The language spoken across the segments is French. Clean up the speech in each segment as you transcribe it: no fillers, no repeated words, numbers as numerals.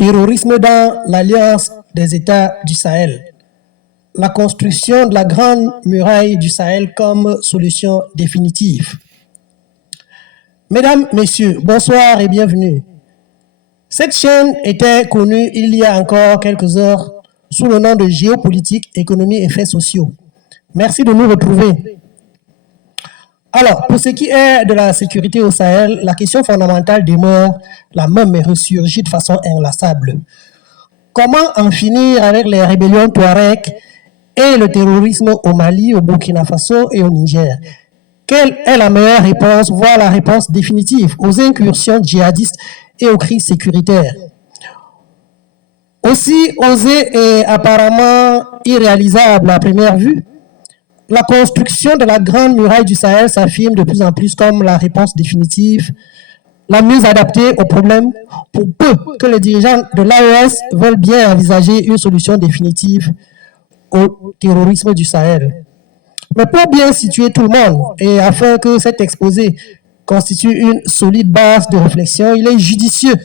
terrorisme dans l'Alliance des États du Sahel, la construction de la Grande Muraille du Sahel comme solution définitive. Mesdames, Messieurs, bonsoir et bienvenue. Cette chaîne était connue il y a encore quelques heures sous le nom de Géopolitique, Économie et Faits sociaux. Merci de nous retrouver. Alors, pour ce qui est de la sécurité au Sahel, la question fondamentale demeure la même et ressurgit de façon inlassable. Comment en finir avec les rébellions Touareg et le terrorisme au Mali, au Burkina Faso et au Niger? Quelle est la meilleure réponse, voire la réponse définitive aux incursions djihadistes et aux crises sécuritaires? Aussi osé et apparemment irréalisable à première vue, la construction de la Grande Muraille du Sahel s'affirme de plus en plus comme la réponse définitive, la mieux adaptée aux problèmes, pour peu que les dirigeants de l'AES veulent bien envisager une solution définitive au terrorisme du Sahel. Mais pour bien situer tout le monde et afin que cet exposé constitue une solide base de réflexion, il est judicieux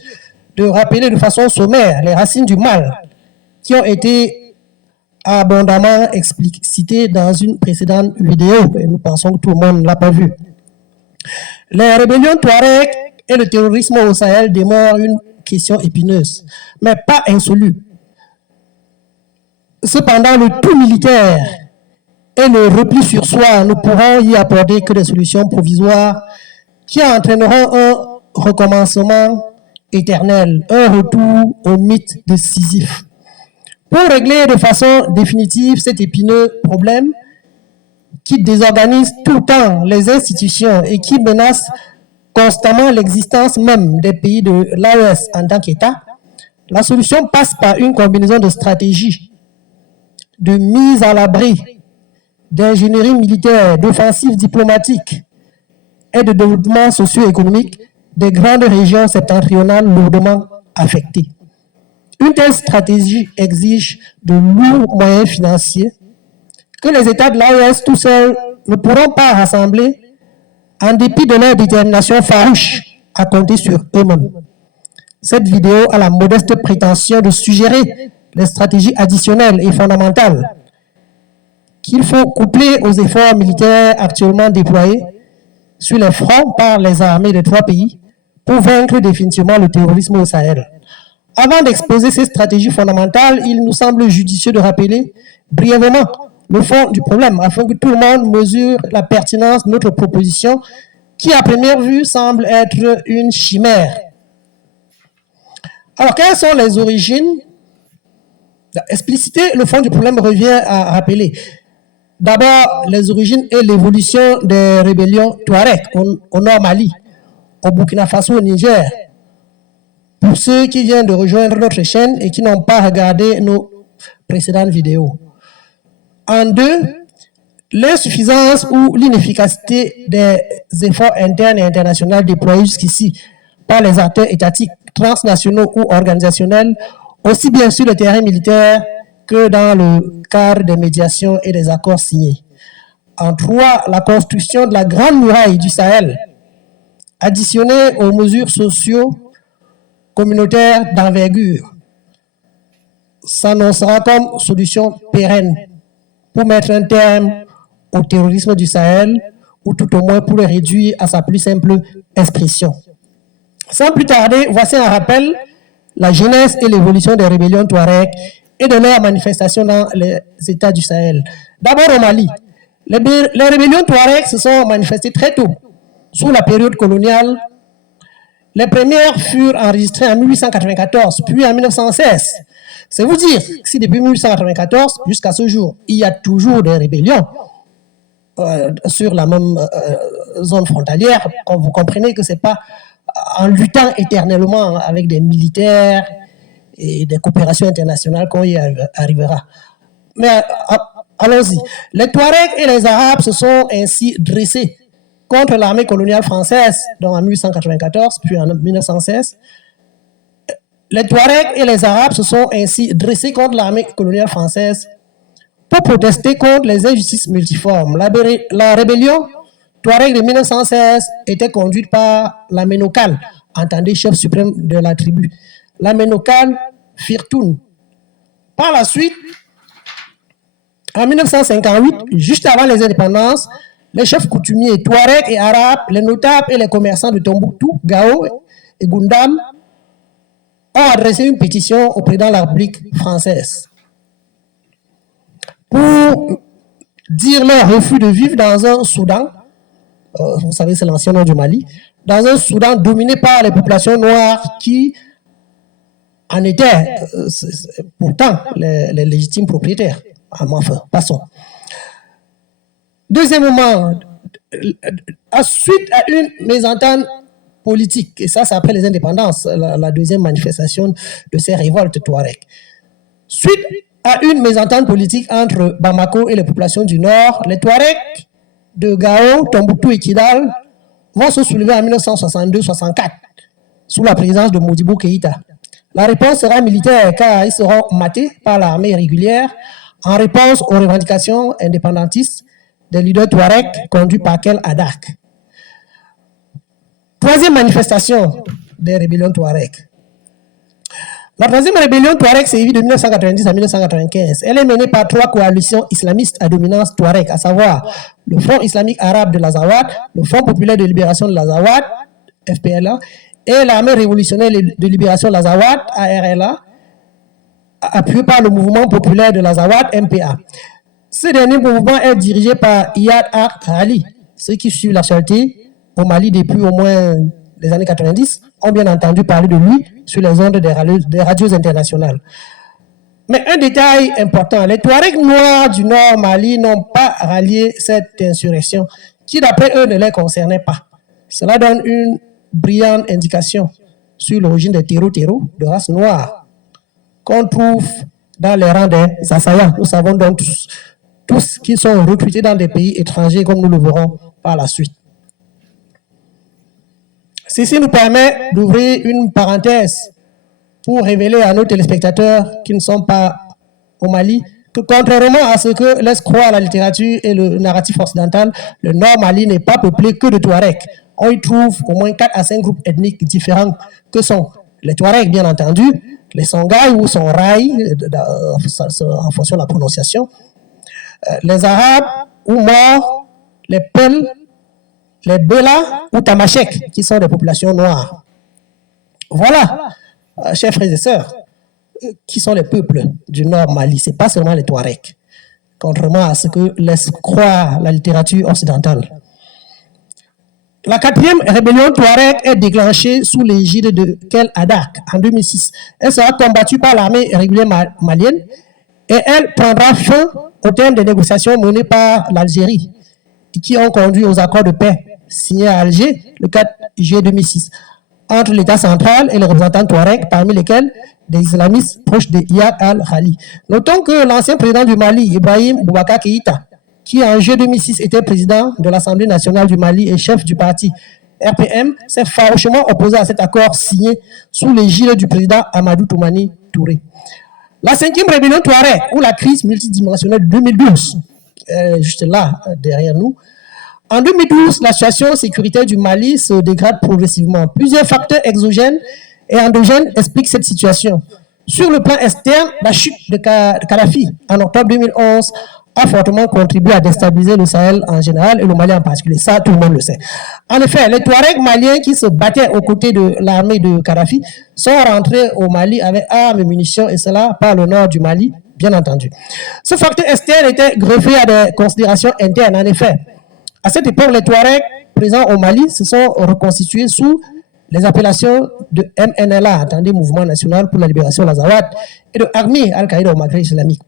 de rappeler de façon sommaire les racines du mal qui ont été abondamment explicitées dans une précédente vidéo, et nous pensons que tout le monde ne l'a pas vu. Les rébellions Touareg et le terrorisme au Sahel demeurent une question épineuse, mais pas insoluble. Cependant, le tout militaire et le repli sur soi ne pourront y apporter que des solutions provisoires qui entraîneront un recommencement éternel, un retour au mythe de Sisyphe. Pour régler de façon définitive cet épineux problème qui désorganise tout le temps les institutions et qui menace constamment l'existence même des pays de l'AES en tant qu'État, la solution passe par une combinaison de stratégies, de mise à l'abri, d'ingénierie militaire, d'offensives diplomatiques et de développement socio-économique des grandes régions septentrionales lourdement affectées. Une telle stratégie exige de lourds moyens financiers que les États de l'AES tout seuls ne pourront pas rassembler en dépit de leur détermination farouche à compter sur eux-mêmes. Cette vidéo a la modeste prétention de suggérer les stratégies additionnelles et fondamentales qu'il faut coupler aux efforts militaires actuellement déployés sur les fronts par les armées des trois pays pour vaincre définitivement le terrorisme au Sahel. Avant d'exposer ces stratégies fondamentales, il nous semble judicieux de rappeler brièvement le fond du problème, afin que tout le monde mesure la pertinence de notre proposition, qui à première vue semble être une chimère. Alors, quelles sont les origines? Expliciter le fond du problème revient à rappeler d'abord les origines et l'évolution des rébellions Touareg au Nord Mali, au Burkina Faso, au Niger. Pour ceux qui viennent de rejoindre notre chaîne et qui n'ont pas regardé nos précédentes vidéos. En deux, l'insuffisance ou l'inefficacité des efforts internes et internationaux déployés jusqu'ici par les acteurs étatiques, transnationaux ou organisationnels, aussi bien sur le terrain militaire que dans le cadre des médiations et des accords signés. En trois, la construction de la Grande Muraille du Sahel, additionnée aux mesures socio-communautaires d'envergure, s'annoncera comme solution pérenne pour mettre un terme au terrorisme du Sahel, ou tout au moins pour le réduire à sa plus simple expression. Sans plus tarder, voici un rappel, la genèse et l'évolution des rébellions Touareg et de leurs manifestations dans les États du Sahel. D'abord au Mali, les rébellions Touareg se sont manifestées très tôt, sous la période coloniale. Les premières furent enregistrées en 1894, puis en 1916. C'est vous dire que si depuis 1894 jusqu'à ce jour, il y a toujours des rébellions sur la même zone frontalière, vous comprenez que ce n'est pas en luttant éternellement avec des militaires et des coopérations internationales qu'on y arrivera. Mais allons-y. Les Touaregs et les Arabes se sont ainsi dressés contre l'armée coloniale française, donc en 1894, puis en 1916. Les Touaregs et les Arabes se sont ainsi dressés contre l'armée coloniale française pour protester contre les injustices multiformes. La rébellion Touareg de 1916 était conduite par la Ménocale, entendez chef suprême de la tribu, la Ménocale, Firtoun. Par la suite, en 1958, juste avant les indépendances, les chefs coutumiers Touaregs et Arabes, les notables et les commerçants de Tombouctou, Gao et Gundam ont adressé une pétition au président de la République française pour dire leur refus de vivre dans un Soudan, vous savez c'est l'ancien nom du Mali, dans un Soudan dominé par les populations noires qui en étaient pourtant les légitimes propriétaires. Enfin, passons. Deuxièmement, suite à une mésentente politique, et ça c'est après les indépendances, la deuxième manifestation de ces révoltes Touareg. Suite à une mésentente politique entre Bamako et les populations du Nord, les Touaregs de Gao, Tombouctou et Kidal vont se soulever en 1962-64 sous la présidence de Modibo Keïta. La réponse sera militaire car ils seront matés par l'armée régulière en réponse aux revendications indépendantistes des leaders Touaregs conduits par Kel Adak. Troisième manifestation des rébellions Touaregs. La troisième rébellion Touareg s'est de 1990 à 1995. Elle est menée par trois coalitions islamistes à dominance Touareg, à savoir le Front islamique arabe de l'Azawad, le Front populaire de libération de l'Azawad, FPLA, et l'armée révolutionnaire de libération de l'Azawad, ARLA, appuyé par le mouvement populaire de l'Azawad, MPA. Ce dernier mouvement est dirigé par Iyad Ali. Ceux qui suivent l'actualité au Mali depuis au moins les années 90 ont bien entendu parler de lui sur les ondes des radios internationales. Mais un détail important, les Touaregs noirs du Nord Mali n'ont pas rallié cette insurrection qui, d'après eux, ne les concernait pas. Cela donne une brillante indication sur l'origine des terreaux de race noire qu'on trouve dans les rangs des assaillants. Nous savons donc tous qui sont recrutés dans des pays étrangers, comme nous le verrons par la suite. Ceci nous permet d'ouvrir une parenthèse pour révéler à nos téléspectateurs qui ne sont pas au Mali que contrairement à ce que laisse croire la littérature et le narratif occidental, le Nord Mali n'est pas peuplé que de Touaregs. On y trouve au moins 4 à 5 groupes ethniques différents que sont les Touaregs, bien entendu, les Songhai ou Songhai, en fonction de la prononciation, les Arabes ou Morts, les Peuls, les Bela ou Tamashek, qui sont des populations noires. Voilà, chers frères et sœurs, qui sont les peuples du Nord Mali. Ce n'est pas seulement les Touaregs, contrairement à ce que laisse croire la littérature occidentale. La quatrième rébellion Touareg est déclenchée sous l'égide de Kel Adak en 2006. Elle sera combattue par l'armée régulière malienne et elle prendra fin au terme des négociations menées par l'Algérie qui ont conduit aux accords de paix signés à Alger le 4 juillet 2006 entre l'État central et les représentants Touareg, parmi lesquels des islamistes proches de Iyad al-Khali. Notons que l'ancien président du Mali, Ibrahim Boubacar Keïta, qui en juillet 2006 était président de l'Assemblée nationale du Mali et chef du parti RPM, s'est farouchement opposé à cet accord signé sous l'égide du président Amadou Toumani Touré. La cinquième rébellion Touareg, ou la crise multidimensionnelle de 2012, juste là, derrière nous. En 2012, la situation sécuritaire du Mali se dégrade progressivement. Plusieurs facteurs exogènes et endogènes expliquent cette situation. Sur le plan externe, la chute de Kadhafi en octobre 2011 a fortement contribué à déstabiliser le Sahel en général et le Mali en particulier. Ça, tout le monde le sait. En effet, les Touaregs maliens qui se battaient aux côtés de l'armée de Kadhafi sont rentrés au Mali avec armes et munitions, et cela par le nord du Mali, bien entendu. Ce facteur externe était greffé à des considérations internes. En effet, à cette époque, les Touaregs présents au Mali se sont reconstitués sous les appellations de MNLA, attendez, Mouvement National pour la Libération de l'Azawad, et de Armée Al-Qaïda au Maghreb islamique.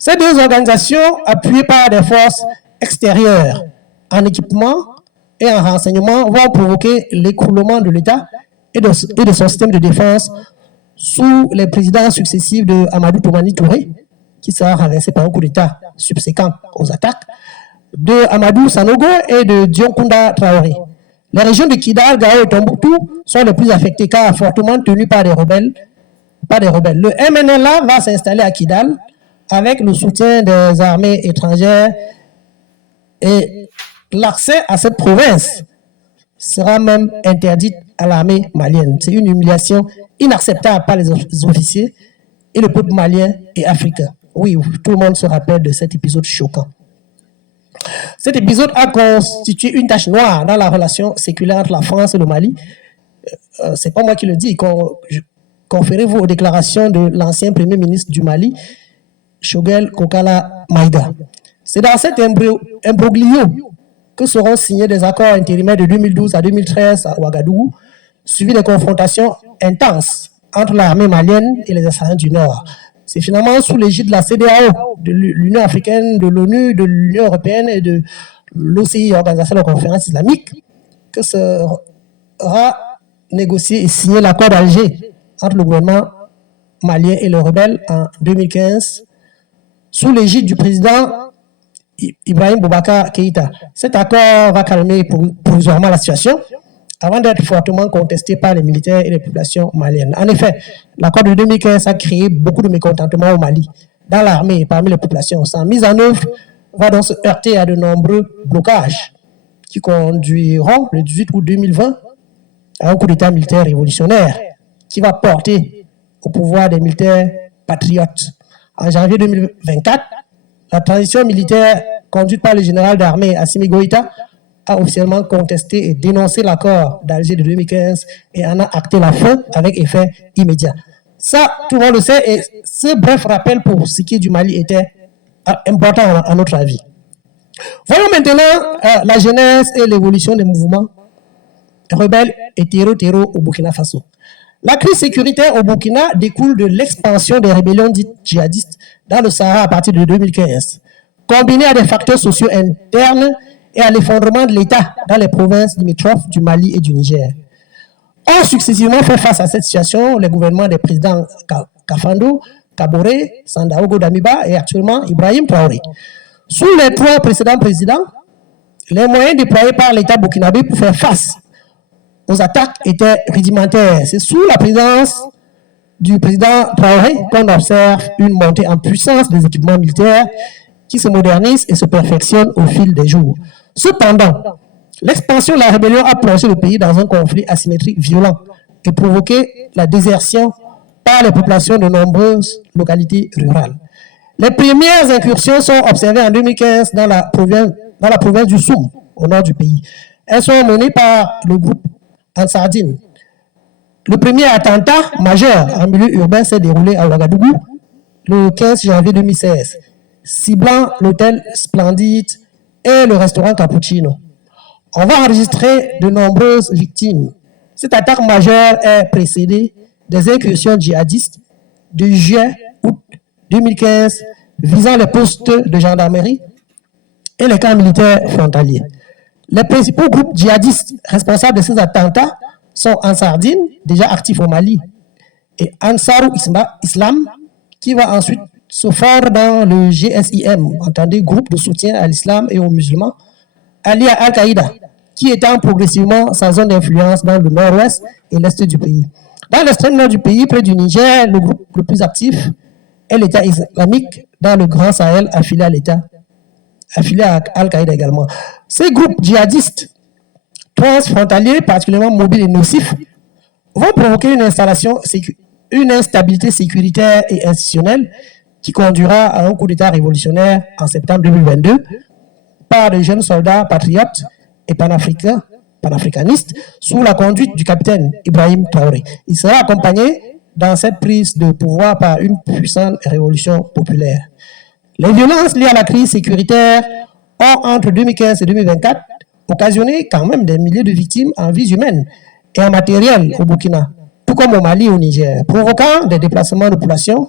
Ces deux organisations, appuyées par des forces extérieures en équipement et en renseignement, vont provoquer l'écroulement de l'État et de son système de défense sous les présidents successifs de Amadou Toumani Touré, qui sera renversé par un coup d'État subséquent aux attaques, de Amadou Sanogo et de Dionkunda Traoré. Les régions de Kidal, Gao et Tombouctou sont les plus affectées car fortement tenues par des rebelles. Le MNLA va s'installer à Kidal avec le soutien des armées étrangères et l'accès à cette province sera même interdit à l'armée malienne. C'est une humiliation inacceptable par les officiers et le peuple malien et africain. Oui, tout le monde se rappelle de cet épisode choquant. Cet épisode a constitué une tache noire dans la relation séculaire entre la France et le Mali. C'est pas moi qui le dis. Conférez-vous aux déclarations de l'ancien premier ministre du Mali, Choguel Kokala Maïga. C'est dans cet imbroglio que seront signés des accords intérimaires de 2012 à 2013 à Ouagadougou, suivis de confrontations intenses entre l'armée malienne et les assaillants du Nord. C'est finalement sous l'égide de la CEDEAO, de l'Union africaine, de l'ONU, de l'Union européenne et de l'OCI, Organisation de la Conférence islamique, que sera négocié et signé l'accord d'Alger entre le gouvernement malien et les rebelles en 2015, sous l'égide du président Ibrahim Boubacar Keïta. Cet accord va calmer provisoirement la situation avant d'être fortement contesté par les militaires et les populations maliennes. En effet, l'accord de 2015 a créé beaucoup de mécontentement au Mali, dans l'armée et parmi les populations. Sa mise en œuvre va donc se heurter à de nombreux blocages qui conduiront le 18 août 2020 à un coup d'État militaire révolutionnaire qui va porter au pouvoir des militaires patriotes. En janvier 2024, la transition militaire conduite par le général d'armée Assimi Goïta a officiellement contesté et dénoncé l'accord d'Alger de 2015 et en a acté la fin avec effet immédiat. Ça, tout le monde le sait, et ce bref rappel pour ce qui est du Mali était important à notre avis. Voyons maintenant la genèse et l'évolution des mouvements rebelles et terreau au Burkina Faso. La crise sécuritaire au Burkina découle de l'expansion des rébellions dites djihadistes dans le Sahara à partir de 2015, combinée à des facteurs sociaux internes et à l'effondrement de l'État dans les provinces limitrophes du Mali et du Niger. Ont successivement fait face à cette situation les gouvernements des présidents Kafando, Kaboré, Sandaogo Damiba et actuellement Ibrahim Traoré. Sous les trois précédents présidents, les moyens déployés par l'État burkinabé pour faire face aux attaques étaient rudimentaires. C'est sous la présidence du président Traoré qu'on observe une montée en puissance des équipements militaires qui se modernisent et se perfectionnent au fil des jours. Cependant, l'expansion de la rébellion a plongé le pays dans un conflit asymétrique violent et provoqué la désertion par les populations de nombreuses localités rurales. Les premières incursions sont observées en 2015 dans la province du Soum, au nord du pays. Elles sont menées par le groupe Ansardine. Le premier attentat majeur en milieu urbain s'est déroulé à Ouagadougou le 15 janvier 2016, ciblant l'hôtel Splendide et le restaurant Cappuccino. On va enregistrer de nombreuses victimes. Cette attaque majeure est précédée des incursions djihadistes de juillet-août 2015 visant les postes de gendarmerie et les camps militaires frontaliers. Les principaux groupes djihadistes responsables de ces attentats sont Ansardine, déjà actif au Mali, et Ansarou Islam, qui va ensuite se fondre dans le GSIM, entendez, groupe de soutien à l'islam et aux musulmans, allié à Al-Qaïda, qui étend progressivement sa zone d'influence dans le nord-ouest et l'est du pays. Dans l'extrême nord du pays, près du Niger, le groupe le plus actif est l'État islamique dans le Grand Sahel, affilié à Al-Qaïda également. Ces groupes djihadistes transfrontaliers, particulièrement mobiles et nocifs, vont provoquer une instabilité sécuritaire et institutionnelle qui conduira à un coup d'État révolutionnaire en septembre 2022 par de jeunes soldats patriotes et panafricanistes sous la conduite du capitaine Ibrahim Traoré. Il sera accompagné dans cette prise de pouvoir par une puissante révolution populaire. Les violences liées à la crise sécuritaire ont, entre 2015 et 2024, occasionné quand même des milliers de victimes en vies humaines et en matériel au Burkina, tout comme au Mali et au Niger, provoquant des déplacements de population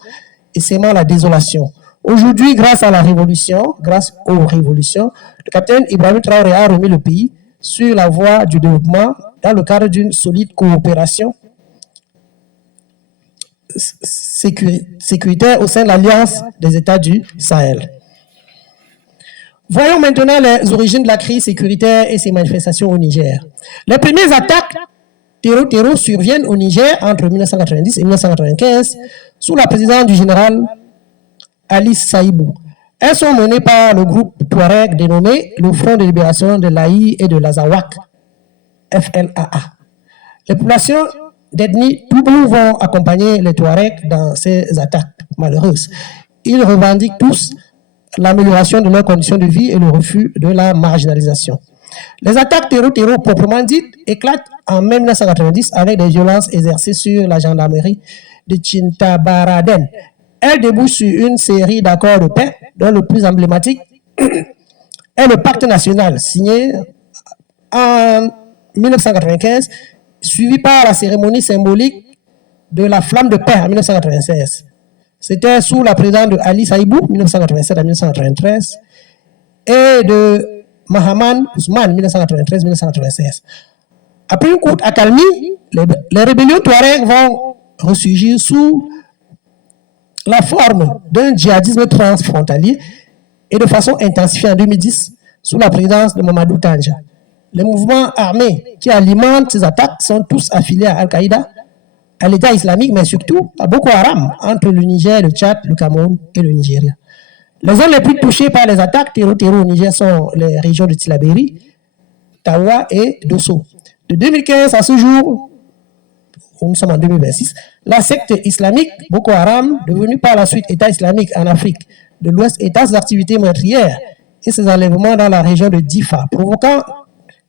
et sémant la désolation. Aujourd'hui, grâce aux révolutions, le capitaine Ibrahim Traoré a remis le pays sur la voie du développement dans le cadre d'une solide coopération sécuritaire au sein de l'Alliance des États du Sahel. Voyons maintenant les origines de la crise sécuritaire et ses manifestations au Niger. Les premières attaques terreau surviennent au Niger entre 1990 et 1995 sous la présidence du général Ali Saïbou. Elles sont menées par le groupe Touareg dénommé le Front de libération de l'Aï et de l'Azawak, FLAA. Les populations d'ethnie Toubou vont accompagner les Touaregs dans ces attaques malheureuses. Ils revendiquent tous l'amélioration de leurs conditions de vie et le refus de la marginalisation. Les attaques terreau proprement dites éclatent en mai 1990 avec des violences exercées sur la gendarmerie de Tintabaraden. Elles débouchent sur une série d'accords de paix, dont le plus emblématique est le pacte national signé en 1995, suivi par la cérémonie symbolique de la flamme de paix en 1996. C'était sous la présidence de Ali Saïbou, 1987 à 1993, et de Mahaman Ousmane, 1993-1996. Après une courte accalmie, les rébellions Touaregs vont ressurgir sous la forme d'un djihadisme transfrontalier et de façon intensifiée en 2010 sous la présidence de Mamadou Tanja. Les mouvements armés qui alimentent ces attaques sont tous affiliés à Al-Qaïda, à l'État islamique, mais surtout à Boko Haram, entre le Niger, le Tchad, le Cameroun et le Nigeria. Les zones les plus touchées par les attaques terror au Niger sont les régions de Tillabéri, Tawa et Dosso. De 2015 à ce jour, nous sommes en 2026, la secte islamique Boko Haram, devenue par la suite État islamique en Afrique de l'Ouest, étend ses activités meurtrières et ses enlèvements dans la région de Difa, provoquant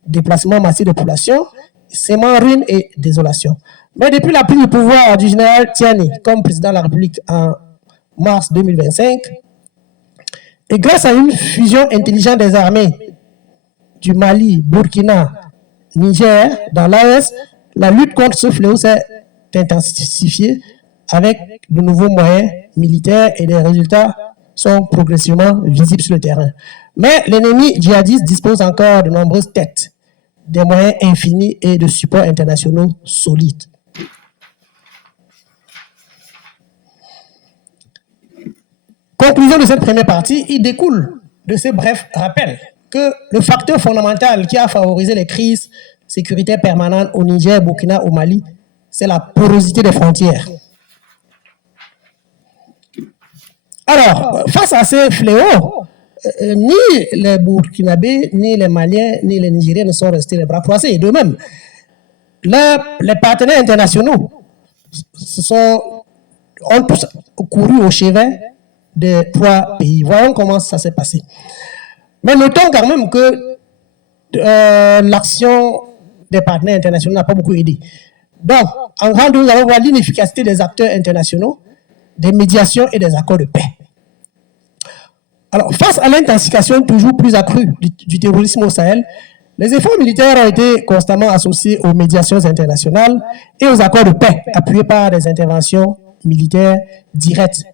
déplacement massif de population, sémant ruine et désolation. Mais depuis la prise de pouvoir du général Tiani comme président de la République en mars 2025, et grâce à une fusion intelligente des armées du Mali, Burkina, Niger, dans l'AES, la lutte contre ce fléau s'est intensifiée avec de nouveaux moyens militaires et les résultats sont progressivement visibles sur le terrain. Mais l'ennemi djihadiste dispose encore de nombreuses têtes, des moyens infinis et de supports internationaux solides. Conclusion de cette première partie, il découle de ces brefs rappels que le facteur fondamental qui a favorisé les crises sécuritaires permanentes au Niger, Burkina, au Mali, c'est la porosité des frontières. Alors, face à ces fléaux, ni les Burkinabés, ni les Maliens, ni les Nigériens ne sont restés les bras croisés. De même, les partenaires internationaux ont tous couru au chevet des trois pays. Voyons comment ça s'est passé. Mais notons quand même que l'action des partenaires internationaux n'a pas beaucoup aidé. Donc, en grand, nous allons voir l'inefficacité des acteurs internationaux, des médiations et des accords de paix. Alors, face à l'intensification toujours plus accrue du terrorisme au Sahel, les efforts militaires ont été constamment associés aux médiations internationales et aux accords de paix, appuyés par des interventions militaires directes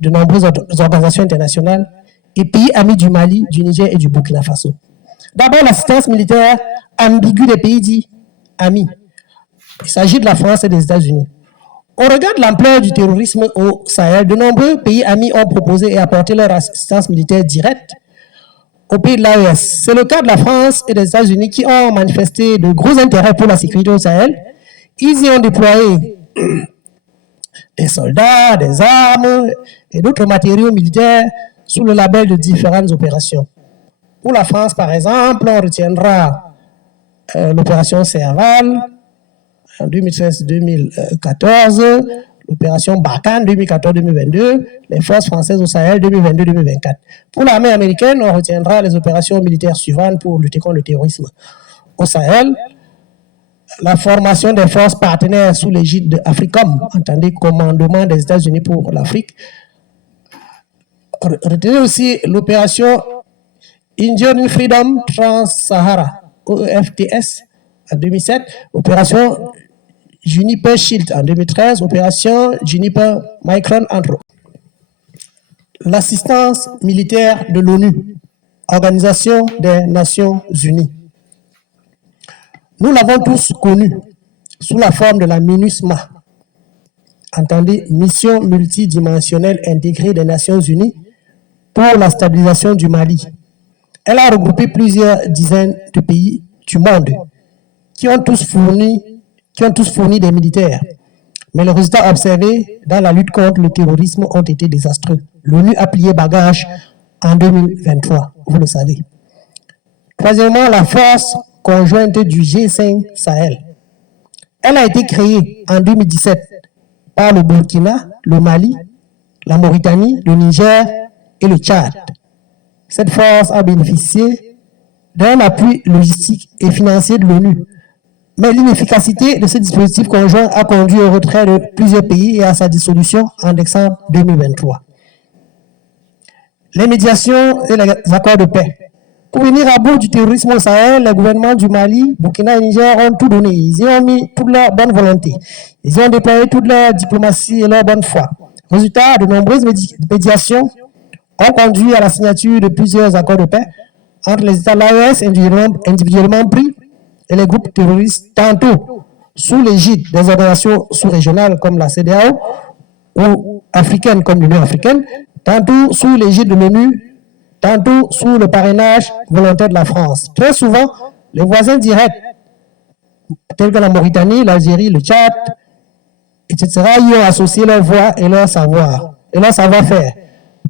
de nombreuses organisations internationales et pays amis du Mali, du Niger et du Burkina Faso. D'abord, l'assistance militaire ambiguë des pays dits amis. Il s'agit de la France et des États-Unis. Au regard de l'ampleur du terrorisme au Sahel, de nombreux pays amis ont proposé et apporté leur assistance militaire directe aux pays de l'AES. C'est le cas de la France et des États-Unis qui ont manifesté de gros intérêts pour la sécurité au Sahel. Ils y ont déployé des soldats, des armes et d'autres matériaux militaires sous le label de différentes opérations. Pour la France, par exemple, on retiendra l'opération Serval en 2016-2014, l'opération Barkhane 2014-2022, les forces françaises au Sahel 2022-2024. Pour l'armée américaine, on retiendra les opérations militaires suivantes pour lutter contre le terrorisme au Sahel, la formation des forces partenaires sous l'égide de AFRICOM, entendez commandement des États-Unis pour l'Afrique. Retenez aussi l'opération Enduring Freedom Trans-Sahara, OEFTS, en 2007, opération Juniper Shield en 2013, opération Juniper Micron entre autres. L'assistance militaire de l'ONU, Organisation des Nations Unies. Nous l'avons tous connue sous la forme de la MINUSMA, entendez Mission multidimensionnelle intégrée des Nations Unies pour la stabilisation du Mali. Elle a regroupé plusieurs dizaines de pays du monde qui ont tous fourni des militaires. Mais les résultats observés dans la lutte contre le terrorisme ont été désastreux. L'ONU a plié bagage en 2023, vous le savez. Troisièmement, la force conjointe du G5 Sahel. Elle a été créée en 2017 par le Burkina, le Mali, la Mauritanie, le Niger et le Tchad. Cette force a bénéficié d'un appui logistique et financier de l'ONU. Mais l'inefficacité de ce dispositif conjoint a conduit au retrait de plusieurs pays et à sa dissolution en décembre 2023. Les médiations et les accords de paix. Pour venir à bout du terrorisme au Sahel, les gouvernements du Mali, Burkina et Niger ont tout donné. Ils y ont mis toute leur bonne volonté. Ils ont déployé toute leur diplomatie et leur bonne foi. Résultat, de nombreuses médiations ont conduit à la signature de plusieurs accords de paix entre les États de l'AES individuellement pris et les groupes terroristes, tantôt sous l'égide des organisations sous-régionales comme la CEDEAO ou africaines comme l'Union africaine, tantôt sous l'égide de l'ONU, tantôt sous le parrainage volontaire de la France. Très souvent, les voisins directs, tels que la Mauritanie, l'Algérie, le Tchad, etc., y ont associé leur voix et leur savoir-faire,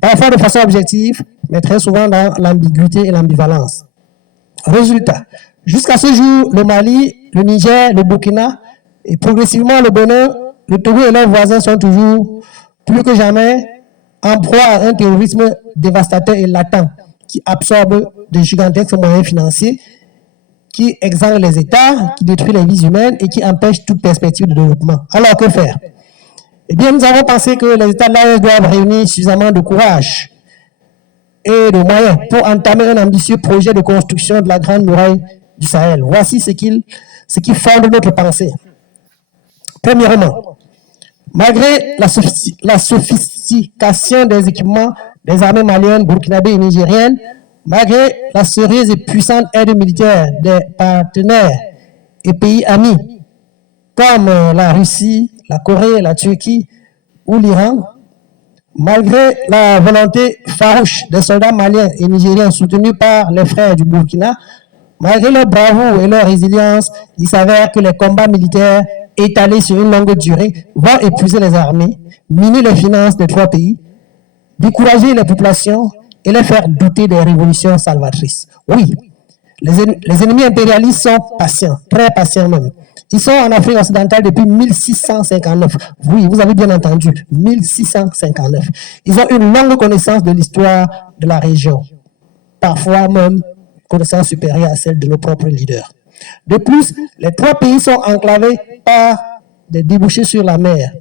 parfois de façon objective, mais très souvent dans l'ambiguïté et l'ambivalence. Résultat, jusqu'à ce jour, le Mali, le Niger, le Burkina et progressivement le Bénin, le Togo et leurs voisins sont toujours, plus que jamais, en proie à un terrorisme dévastateur et latent qui absorbe de gigantesques moyens financiers, qui exsangue les États, qui détruit les vies humaines et qui empêche toute perspective de développement. Alors, que faire? Eh bien, nous avons pensé que les États de l'AES doivent réunir suffisamment de courage et de moyens pour entamer un ambitieux projet de construction de la Grande Muraille du Sahel. Voici ce qui fonde notre pensée. Premièrement, malgré la sophistication des équipements des armées maliennes, burkinabées et nigériennes, malgré la sérieuse et puissante aide militaire des partenaires et pays amis comme la Russie, la Corée, la Turquie ou l'Iran, malgré la volonté farouche des soldats maliens et nigériens soutenus par les frères du Burkina, malgré leur bravoure et leur résilience, il s'avère que les combats militaires étalés sur une longue durée vont épuiser les armées, miner les finances des trois pays, décourager les populations et les faire douter des révolutions salvatrices. Oui, les ennemis impérialistes sont patients, très patients même. Ils sont en Afrique occidentale depuis 1659. Oui, vous avez bien entendu, 1659. Ils ont une longue connaissance de l'histoire de la région, parfois même connaissance supérieure à celle de nos propres leaders. De plus, les trois pays sont enclavés par des débouchés sur la mer,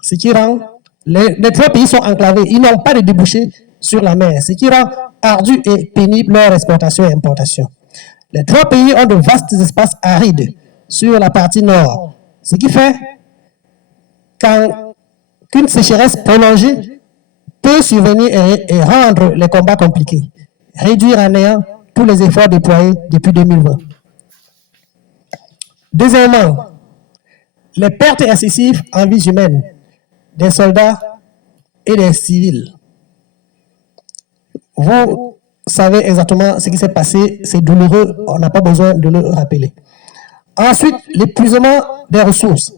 ce qui rend les trois pays sont enclavés, ils n'ont pas de débouchés sur la mer, ce qui rend ardu et pénible leur exportation et importation. Les trois pays ont de vastes espaces arides sur la partie nord, ce qui fait qu'une sécheresse prolongée peut survenir et rendre les combats compliqués, réduire à néant tous les efforts déployés depuis 2020. Deuxièmement, les pertes excessives en vies humaines des soldats et des civils. Vous savez exactement ce qui s'est passé, c'est douloureux, on n'a pas besoin de le rappeler. Ensuite, l'épuisement des ressources.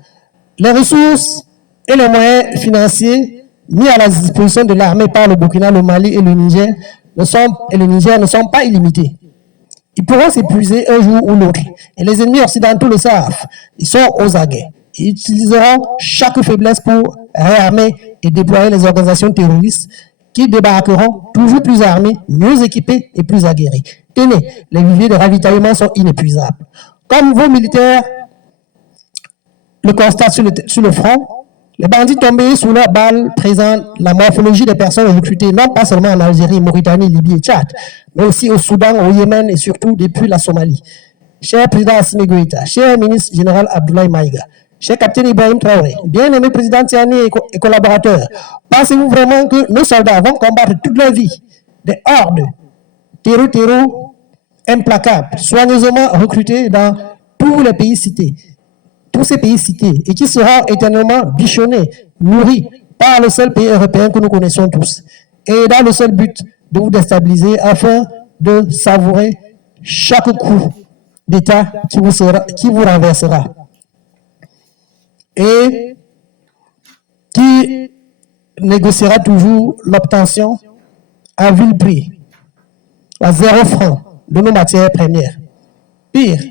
Les ressources et les moyens financiers mis à la disposition de l'armée par le Burkina, le Mali et le Niger ne sont pas illimités. Ils pourront s'épuiser un jour ou l'autre. Et les ennemis occidentaux le savent. Ils sont aux aguets. Ils utiliseront chaque faiblesse pour réarmer et déployer les organisations terroristes qui débarqueront toujours plus armés, mieux équipés et plus aguerris. Tenez, les viviers de ravitaillement sont inépuisables. Comme vos militaires le constatent sur le front, les bandits tombés sous leurs balles présentent la morphologie des personnes recrutées, non pas seulement en Algérie, Mauritanie, Libye et Tchad, mais aussi au Soudan, au Yémen et surtout depuis la Somalie. Cher président Assimi Goïta, cher ministre général Abdoulaye Maïga, cher capitaine Ibrahim Traoré, bien-aimé président Tiani et collaborateurs, pensez-vous vraiment que nos soldats vont combattre toute leur vie des hordes terreau implacables, soigneusement recrutés dans tous les pays cités, tous ces pays cités, et qui seront éternellement bichonnés, nourris par le seul pays européen que nous connaissons tous, et dans le seul but de vous déstabiliser afin de savourer chaque coup d'État qui vous renversera et qui négociera toujours l'obtention à vil prix, à 0 franc de nos matières premières. Pire,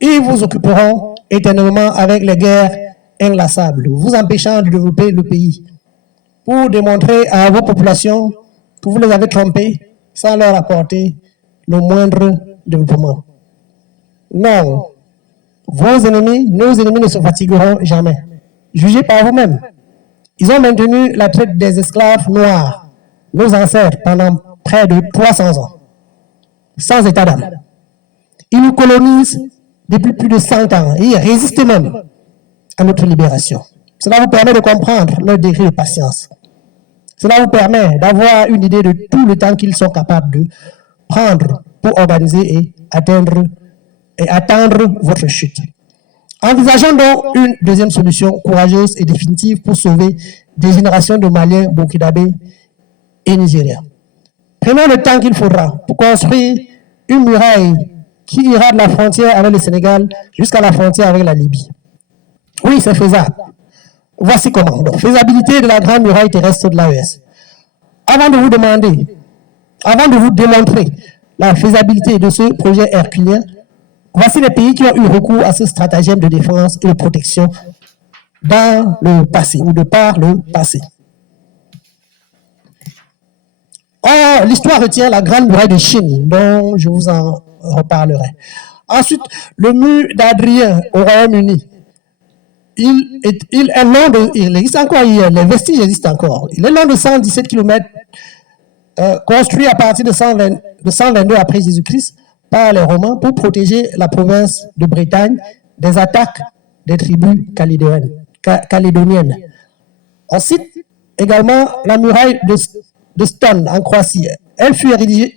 ils vous occuperont éternellement avec les guerres inlassables, vous empêchant de développer le pays, pour démontrer à vos populations que vous les avez trompés sans leur apporter le moindre développement. Non, vos ennemis, nos ennemis ne se fatigueront jamais. Jugez par vous-même. Ils ont maintenu la traite des esclaves noirs, nos ancêtres, pendant près de 300 ans, sans état d'âme. Ils nous colonisent depuis plus de 100 ans et ils résistent même à notre libération. Cela vous permet de comprendre leur degré de patience. Cela vous permet d'avoir une idée de tout le temps qu'ils sont capables de prendre pour organiser et attendre votre chute. Envisageons donc une deuxième solution courageuse et définitive pour sauver des générations de Maliens, Burkinabés et Nigériens. Prenons le temps qu'il faudra pour construire une muraille qui ira de la frontière avec le Sénégal jusqu'à la frontière avec la Libye. Oui, c'est faisable. Voici comment. Donc, faisabilité de la grande muraille terrestre de l'AES. Avant de vous démontrer la faisabilité de ce projet herculien, voici les pays qui ont eu recours à ce stratagème de défense et de protection dans le passé ou de par le passé. Or, l'histoire retient la grande muraille de Chine, dont je vous en reparlerai. Ensuite, le mur d'Adrien au Royaume-Uni. Il est long de, il existe encore, les vestiges existent encore. Il est long de 117 km, construit à partir de 122 après Jésus-Christ par les Romains pour protéger la province de Bretagne des attaques des tribus calédoniennes. On cite également la muraille de Stone en Croatie. Elle fut érigée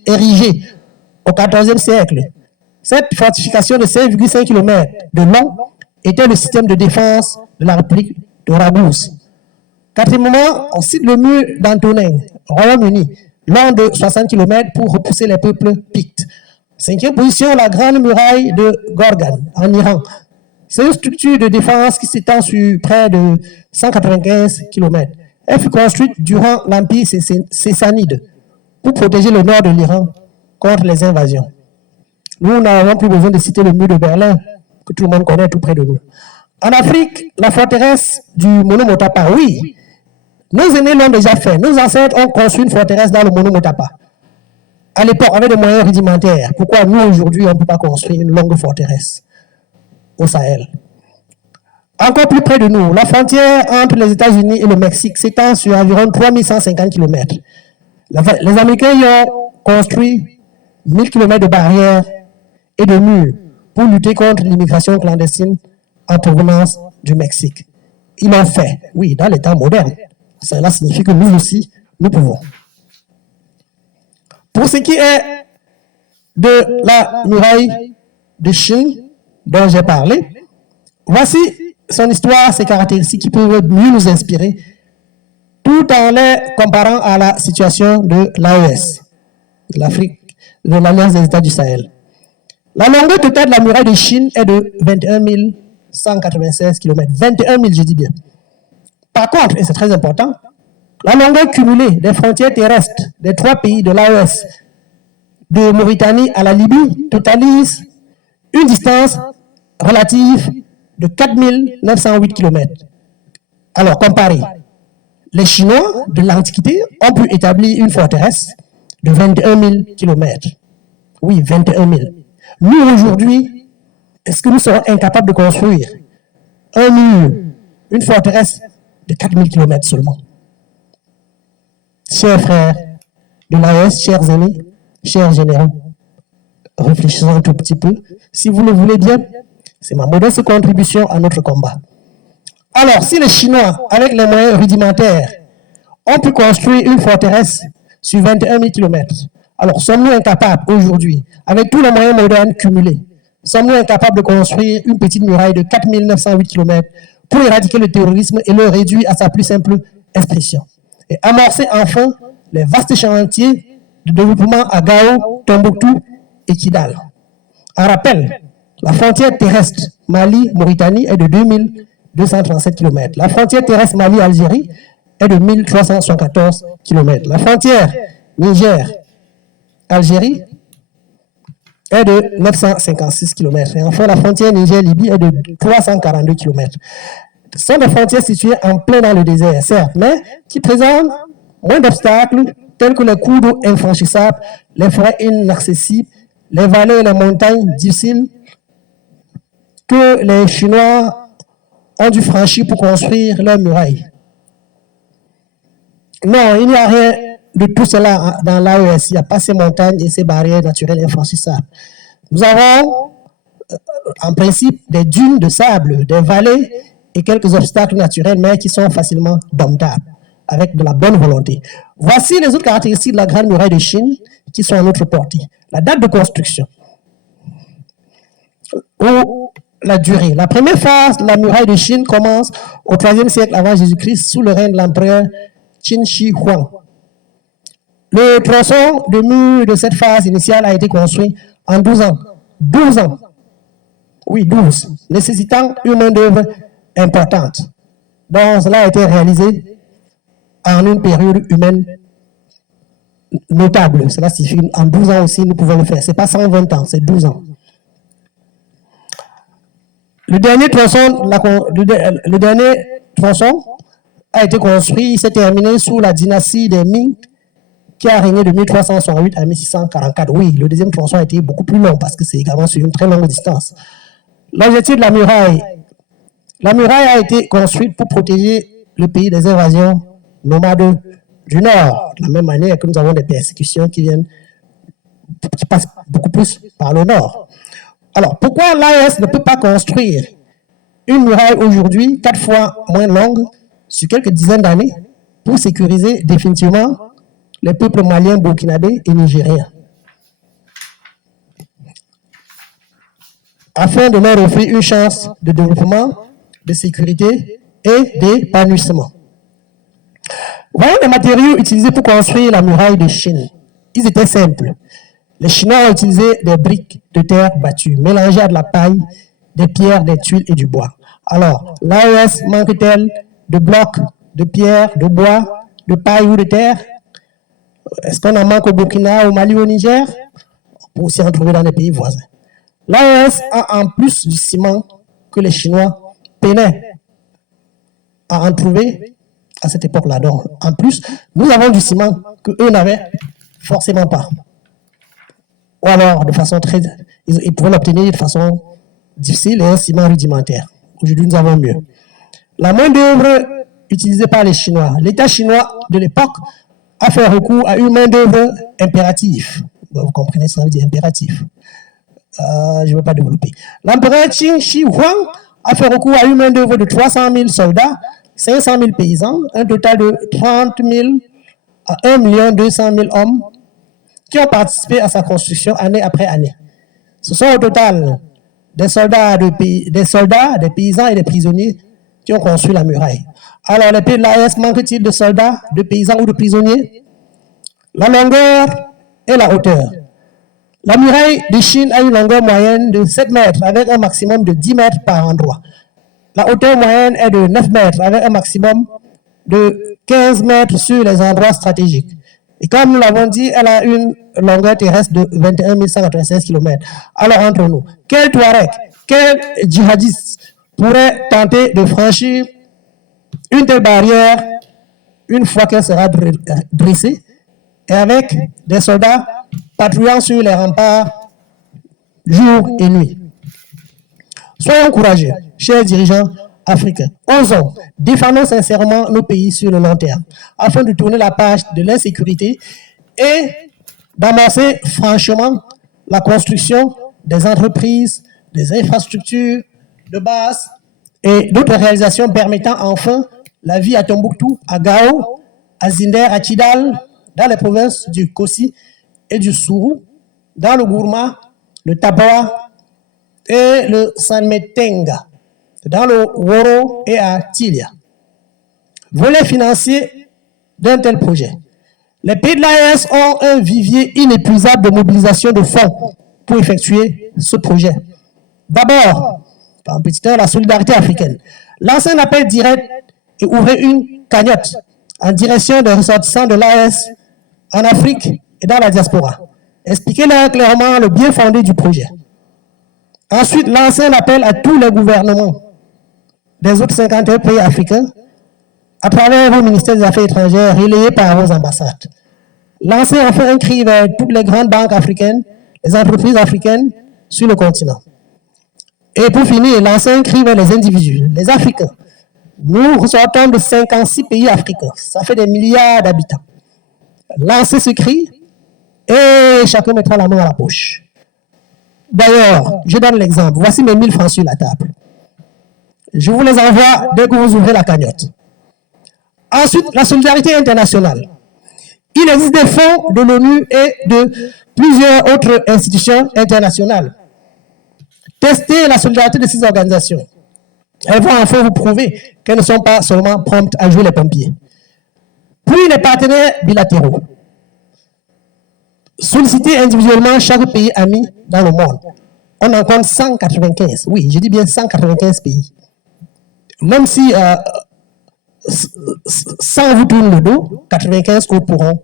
au XIVe siècle. Cette fortification de 5,5 km de long était le système de défense de la République de Raguse. Quatrièmement, on cite le mur d'Antonin, Royaume-Uni, long de 60 km pour repousser les peuples pictes. Cinquième position, la grande muraille de Gorgan, en Iran. C'est une structure de défense qui s'étend sur près de 195 km. Elle fut construite durant l'Empire sassanide pour protéger le nord de l'Iran contre les invasions. Nous n'avons plus besoin de citer le mur de Berlin, que tout le monde connaît tout près de nous. En Afrique, la forteresse du Monomotapa, oui, nos aînés l'ont déjà fait. Nos ancêtres ont construit une forteresse dans le Monomotapa. À l'époque, avec des moyens rudimentaires. Pourquoi nous, aujourd'hui, on ne peut pas construire une longue forteresse au Sahel? Encore plus près de nous, la frontière entre les États-Unis et le Mexique s'étend sur environ 3150 km. Les Américains y ont construit 1000 km de barrières et de murs pour lutter contre l'immigration clandestine en provenance du Mexique. Ils l'ont fait, oui, dans les temps modernes. Cela signifie que nous aussi, nous pouvons. Pour ce qui est de la muraille de Chine dont j'ai parlé, voici son histoire, ses caractéristiques qui peuvent mieux nous inspirer, tout en les comparant à la situation de l'AES, de l'Afrique, de l'Alliance des États du Sahel. La longueur totale de la muraille de Chine est de 21 196 km. 21 000, je dis bien. Par contre, et c'est très important, la longueur cumulée des frontières terrestres des trois pays de l'AES, de Mauritanie à la Libye, totalise une distance relative de 4 908 km. Alors, comparez. Les Chinois de l'Antiquité ont pu établir une forteresse de 21 000 km. Oui, 21 000. Nous, aujourd'hui, est-ce que nous serons incapables de construire un mur, une forteresse de 4 000 km seulement? Chers frères de l'AES, chers aînés, chers généraux, réfléchissons un tout petit peu. Si vous le voulez bien, c'est ma modeste contribution à notre combat. Alors, si les Chinois, avec les moyens rudimentaires, ont pu construire une forteresse sur 21 000 km, alors sommes-nous incapables aujourd'hui, avec tous les moyens modernes cumulés, sommes-nous incapables de construire une petite muraille de 4 908 km pour éradiquer le terrorisme et le réduire à sa plus simple expression et amorcer enfin les vastes chantiers de développement à Gao, Tombouctou et Kidal. En rappel, la frontière terrestre Mali-Mauritanie est de 2237 km. La frontière terrestre Mali-Algérie est de 1374 km. La frontière Niger-Algérie est de 956 km. Et enfin, la frontière Niger-Libye est de 342 km. Ce sont des frontières situées en plein dans le désert, certes, mais qui présentent moins d'obstacles, tels que les cours d'eau infranchissables, les forêts inaccessibles, les vallées et les montagnes difficiles que les Chinois ont dû franchir pour construire leurs murailles. Non, il n'y a rien de tout cela dans l'AES. Il n'y a pas ces montagnes et ces barrières naturelles infranchissables. Nous avons, en principe, des dunes de sable, des vallées et quelques obstacles naturels, mais qui sont facilement domptables, avec de la bonne volonté. Voici les autres caractéristiques de la Grande Muraille de Chine qui sont à notre portée. La date de construction, ou la durée. La première phase de la Muraille de Chine commence au IIIe siècle avant Jésus-Christ, sous le règne de l'empereur Qin Shi Huang. Le tronçon de mur de cette phase initiale a été construit en 12 ans. 12 ans. Oui, 12. Nécessitant une main-d'œuvre importante. Donc, cela a été réalisé en une période humaine notable. Cela signifie en 12 ans aussi, nous pouvons le faire. Ce n'est pas 120 ans, c'est 12 ans. Le dernier tronçon a été construit, il s'est terminé sous la dynastie des Ming, qui a régné de 1368 à 1644. Oui, le deuxième tronçon a été beaucoup plus long parce que c'est également sur une très longue distance. L'objectif de la muraille a été construite pour protéger le pays des invasions nomades du Nord, de la même manière que nous avons des persécutions qui passent beaucoup plus par le Nord. Alors, pourquoi l'AES ne peut pas construire une muraille aujourd'hui 4 fois moins longue sur quelques dizaines d'années pour sécuriser définitivement les peuples maliens, burkinabés et nigériens, afin de leur offrir une chance de développement, de sécurité et d'épanouissement. Voyons les matériaux utilisés pour construire la muraille de Chine. Ils étaient simples. Les Chinois ont utilisé des briques de terre battues, mélangées à de la paille, des pierres, des tuiles et du bois. Alors, l'AES manque-t-elle de blocs, de pierre, de bois, de paille ou de terre? Est-ce qu'on en manque au Burkina, au Mali, au Niger? On peut aussi en trouver dans les pays voisins. L'AES a en plus du ciment que les Chinois peinaient à en trouver à cette époque-là. Donc, en plus, nous avons du ciment qu'eux n'avaient forcément pas. Ou alors, de façon très... Ils pouvaient l'obtenir de façon difficile et un ciment rudimentaire. Aujourd'hui, nous avons mieux. La main-d'œuvre utilisée par les Chinois. L'État chinois de l'époque a fait recours à une main-d'œuvre impérative. Vous comprenez, ça veut dire impératif. Je ne vais pas développer. L'empereur Qin Shi Huang a fait recours à une main-d'œuvre de 300 000 soldats, 500 000 paysans, un total de 30 000 à 1 200 000 hommes qui ont participé à sa construction année après année. Ce sont au total des soldats, des paysans et des prisonniers qui ont construit la muraille. Alors, les pays de l'AES manquent-ils de soldats, de paysans ou de prisonniers? La longueur et la hauteur. La muraille de Chine a une longueur moyenne de 7 mètres avec un maximum de 10 mètres par endroit. La hauteur moyenne est de 9 mètres avec un maximum de 15 mètres sur les endroits stratégiques. Et comme nous l'avons dit, elle a une longueur terrestre de 21 196 km. Alors, entre nous, quel Touareg, quel djihadiste pourrait tenter de franchir une telle barrière une fois qu'elle sera dressée et avec des soldats patrouillant sur les remparts jour et nuit? Soyons courageux, chers dirigeants africains. Osons, défendons sincèrement nos pays sur le long terme, afin de tourner la page de l'insécurité et d'amorcer franchement la construction des entreprises, des infrastructures de base et d'autres réalisations permettant enfin la vie à Tombouctou, à Gao, à Zinder, à Kidal, dans les provinces du Kossi et du Sourou, dans le Gourma, le Taboa et le Sanmetenga, dans le Woro et à Tilia. Volet financier d'un tel projet. Les pays de l'AES ont un vivier inépuisable de mobilisation de fonds pour effectuer ce projet. D'abord, par un petit temps, la solidarité africaine. Lancer un appel direct et ouvrir une cagnotte en direction des ressortissants de l'AES en Afrique et dans la diaspora. Expliquez-leur clairement le bien fondé du projet. Ensuite, lancez un appel à tous les gouvernements des autres 51 pays africains à travers vos ministères des Affaires étrangères relayés par vos ambassades. Lancez enfin un cri vers toutes les grandes banques africaines, les entreprises africaines sur le continent. Et pour finir, lancez un cri vers les individus, les Africains. Nous ressortons de 56 pays africains. Ça fait des milliards d'habitants. Lancez ce cri et chacun mettra la main à la poche. D'ailleurs, je donne l'exemple. Voici mes 1000 francs sur la table. Je vous les envoie dès que vous ouvrez la cagnotte. Ensuite, la solidarité internationale. Il existe des fonds de l'ONU et de plusieurs autres institutions internationales. Testez la solidarité de ces organisations. Elles vont enfin vous prouver qu'elles ne sont pas seulement promptes à jouer les pompiers. Puis les partenaires bilatéraux. Sollicitez individuellement chaque pays ami dans le monde. On en compte 195. Oui, je dis bien 195 pays. Même si sans vous tourner le dos, 95 autres pourront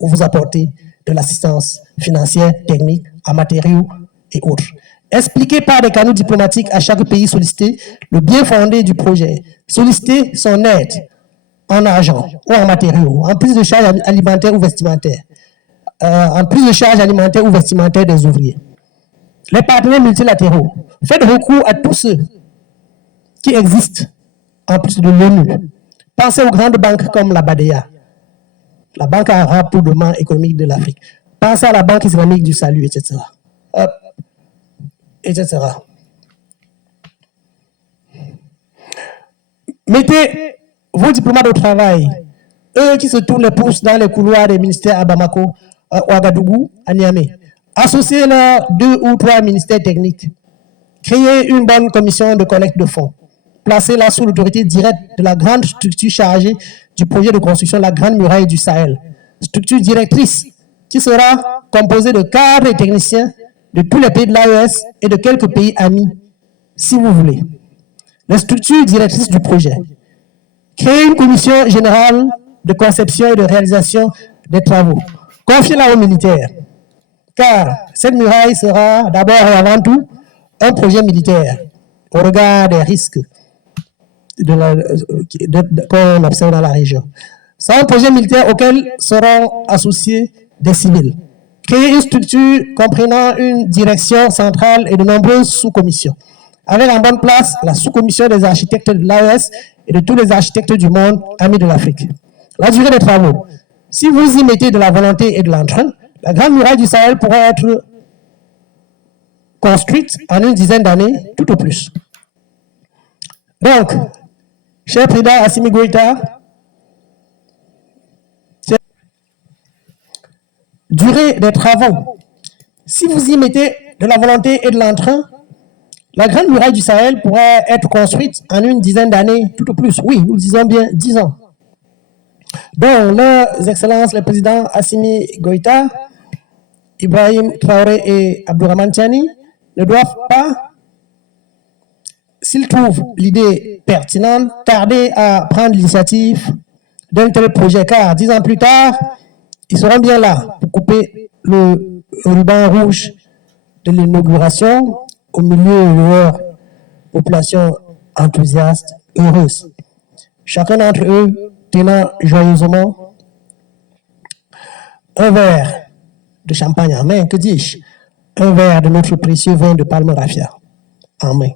vous apporter de l'assistance financière, technique, en matériaux et autres. Expliquez par des canaux diplomatiques à chaque pays sollicité le bien fondé du projet. Sollicitez son aide en argent ou en matériaux, en plus de charges alimentaires ou vestimentaires. En plus de charges alimentaires ou vestimentaires des ouvriers. Les partenaires multilatéraux, faites recours à tous ceux qui existent en plus de l'ONU. Pensez aux grandes banques comme la BADEA, la Banque arabe pour le développement économique de l'Afrique. Pensez à la Banque islamique du salut, etc. Etc. Mettez vos diplomates au travail, eux qui se tournent les pouces dans les couloirs des ministères à Bamako, à Ouagadougou, à Niamey. Associez-leur 2 ou 3 ministères techniques. Créez une bonne commission de collecte de fonds. Placez-la sous l'autorité directe de la grande structure chargée du projet de construction de la Grande Muraille du Sahel. Structure directrice qui sera composée de cadres et techniciens de tous les pays de l'AES et de quelques pays amis, si vous voulez. Les structures directrices du projet. Créez une commission générale de conception et de réalisation des travaux. Confiez-la aux militaires. Car cette muraille sera d'abord et avant tout un projet militaire au regard des risques qu'on observe dans la région. C'est un projet militaire auquel seront associés des civils. Créer une structure comprenant une direction centrale et de nombreuses sous-commissions, avec en bonne place la sous-commission des architectes de l'AES et de tous les architectes du monde, amis de l'Afrique. La durée des travaux. Si vous y mettez de la volonté et de l'entrain, la Grande Muraille du Sahel pourrait être construite en une dizaine d'années, tout au plus. Donc, cher président Assimi Goïta, durée des travaux. Si vous y mettez de la volonté et de l'entrain, la Grande Muraille du Sahel pourrait être construite en une dizaine d'années, tout au plus. Oui, nous disons bien 10 ans. Donc, leurs excellences, les présidents Assimi Goïta, Ibrahim Traoré et Abdourahmane Tiani ne doivent pas, s'ils trouvent l'idée pertinente, tarder à prendre l'initiative d'un tel projet, car 10 ans plus tard, ils seront bien là pour couper le ruban rouge de l'inauguration au milieu de leur population enthousiaste, heureuse. Chacun d'entre eux tenant joyeusement un verre de champagne en main, que dis-je, un verre de notre précieux vin de Palme Raffia en main.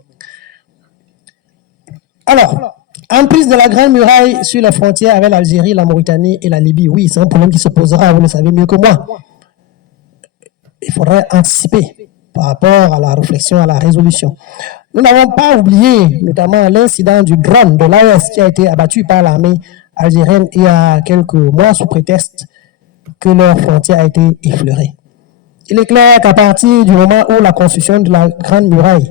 Alors, en plus de la Grande Muraille sur la frontière avec l'Algérie, la Mauritanie et la Libye, oui, c'est un problème qui se posera, vous le savez mieux que moi. Il faudrait anticiper par rapport à la réflexion, à la résolution. Nous n'avons pas oublié notamment l'incident du drone de l'AES qui a été abattu par l'armée algérienne il y a quelques mois sous prétexte que leur frontière a été effleurée. Il est clair qu'à partir du moment où la construction de la Grande Muraille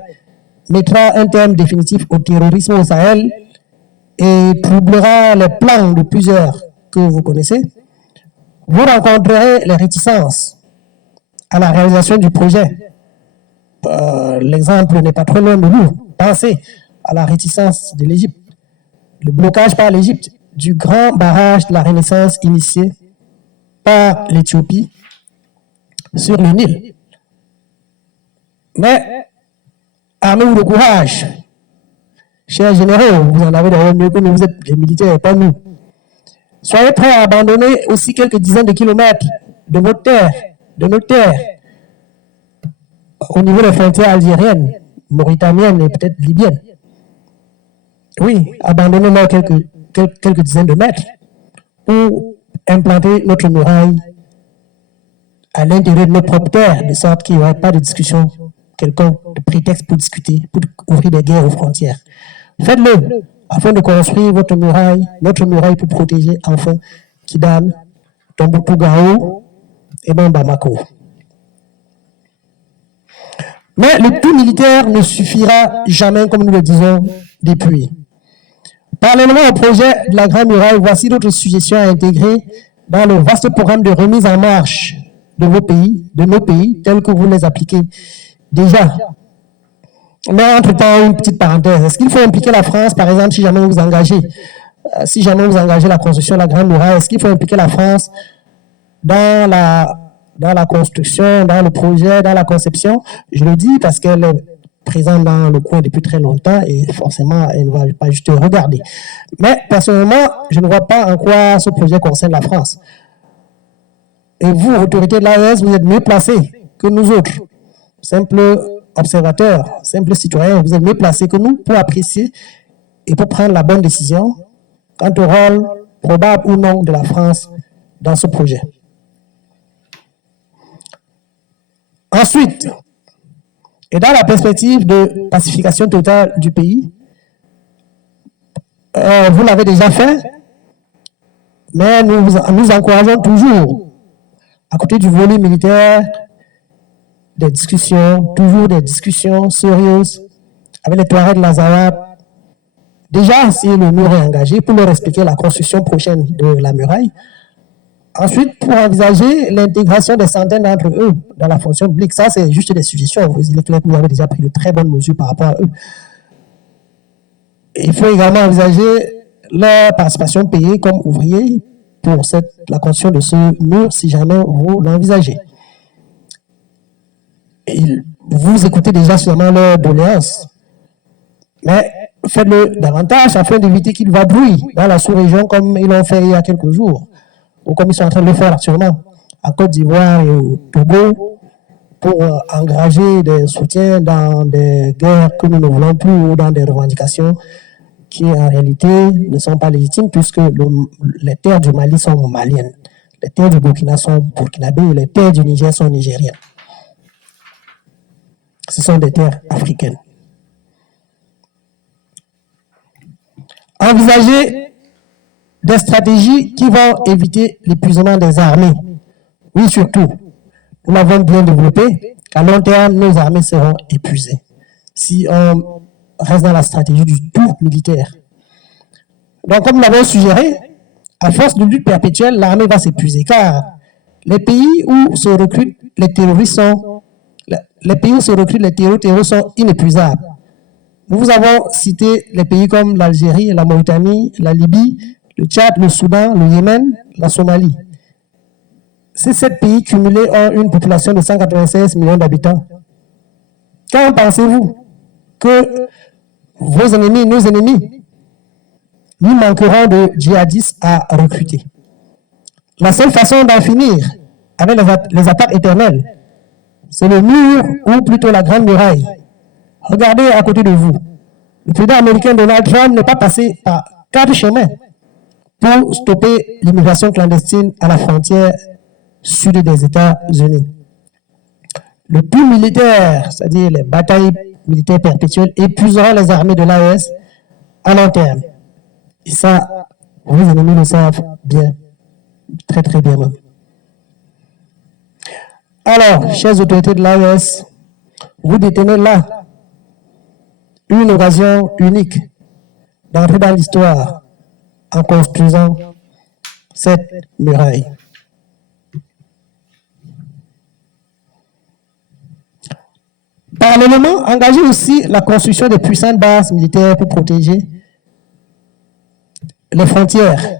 mettra un terme définitif au terrorisme au Sahel et troublera les plans de plusieurs que vous connaissez, vous rencontrerez les réticences à la réalisation du projet. L'exemple n'est pas trop loin de nous. Pensez à la réticence de l'Égypte, le blocage par l'Égypte du grand barrage de la Renaissance initié par l'Éthiopie sur le Nil. Mais armez-vous de courage. Chers généraux, vous en avez d'ailleurs mieux que nous, vous êtes les militaires, pas nous. Soyez prêts à abandonner aussi quelques dizaines de kilomètres de notre terre, au niveau des frontières algériennes, mauritaniennes et peut-être libyennes. Oui, abandonnez-leur quelques dizaines de mètres pour implanter notre muraille à l'intérieur de notre propre terre, de sorte qu'il n'y aurait pas de discussion quelconque, de prétexte pour discuter, pour ouvrir des guerres aux frontières. Faites-le afin de construire votre muraille, notre muraille pour protéger enfin Kidal, Tombouctou-Gao et même Bamako. Mais le tout militaire ne suffira jamais, comme nous le disons depuis. Parallèlement au projet de la Grande Muraille, voici d'autres suggestions à intégrer dans le vaste programme de remise en marche de nos pays, tels que vous les appliquez déjà. Mais entre-temps, une petite parenthèse. Est-ce qu'il faut impliquer la France, par exemple, si jamais vous engagez la construction de la Grande Muraille, est-ce qu'il faut impliquer la France dans la construction, dans le projet, dans la conception? Je le dis parce qu'elle est présente dans le coin depuis très longtemps et forcément, elle ne va pas juste regarder. Mais personnellement, je ne vois pas en quoi ce projet concerne la France. Et vous, autorités de l'AES, vous êtes mieux placés que nous autres, simples observateurs, simples citoyens, vous êtes mieux placés que nous pour apprécier et pour prendre la bonne décision quant au rôle probable ou non de la France dans ce projet. Ensuite, et dans la perspective de pacification totale du pays, vous l'avez déjà fait, mais nous encourageons toujours, à côté du volet militaire, toujours des discussions sérieuses avec les Touaregs de l'Azawad. Déjà, si le mur est engagé, pour leur expliquer la construction prochaine de la muraille. Ensuite, pour envisager l'intégration des centaines d'entre eux dans la fonction publique. Ça, c'est juste des suggestions. Il est clair que vous avez déjà pris de très bonnes mesures par rapport à eux. Il faut également envisager leur participation payée comme ouvriers pour la construction de ce mur, si jamais vous l'envisagez. Vous écoutez déjà sûrement leurs doléances, mais faites-le davantage afin d'éviter qu'il vadrouille dans la sous-région comme ils l'ont fait il y a quelques jours, ou comme ils sont en train de le faire actuellement, en Côte d'Ivoire et au Togo, pour engager des soutiens dans des guerres que nous ne voulons plus ou dans des revendications qui en réalité ne sont pas légitimes puisque les terres du Mali sont maliennes, les terres du Burkina sont burkinabées et les terres du Niger sont nigériennes. Ce sont des terres africaines. Envisager des stratégies qui vont éviter l'épuisement des armées. Oui, surtout. Nous l'avons bien développé. qu'à long terme, nos armées seront épuisées. Si on reste dans la stratégie du tout militaire. Donc, comme nous l'avons suggéré, à force de lutte perpétuelle, l'armée va s'épuiser. Car les pays où se recrutent les terroristes sont inépuisables. Nous avons cité les pays comme l'Algérie, la Mauritanie, la Libye, le Tchad, le Soudan, le Yémen, la Somalie. Ces 7 pays cumulés ont une population de 196 millions d'habitants. Quand pensez-vous que vos ennemis, nos ennemis, nous manqueront de djihadistes à recruter? La seule façon d'en finir avec les attaques éternelles, c'est le mur ou plutôt la Grande Muraille. Regardez à côté de vous. Le président américain Donald Trump n'est pas passé par 4 chemins pour stopper l'immigration clandestine à la frontière sud des États-Unis. Le tout militaire, c'est-à-dire les batailles militaires perpétuelles, épuiseront les armées de l'AES à long terme. Et ça, vos ennemis le savent bien, très très bien même. Alors, chers autorités de l'AES, vous détenez là une occasion unique d'entrer dans l'histoire en construisant cette muraille. Parallèlement, engagez aussi la construction de puissantes bases militaires pour protéger les frontières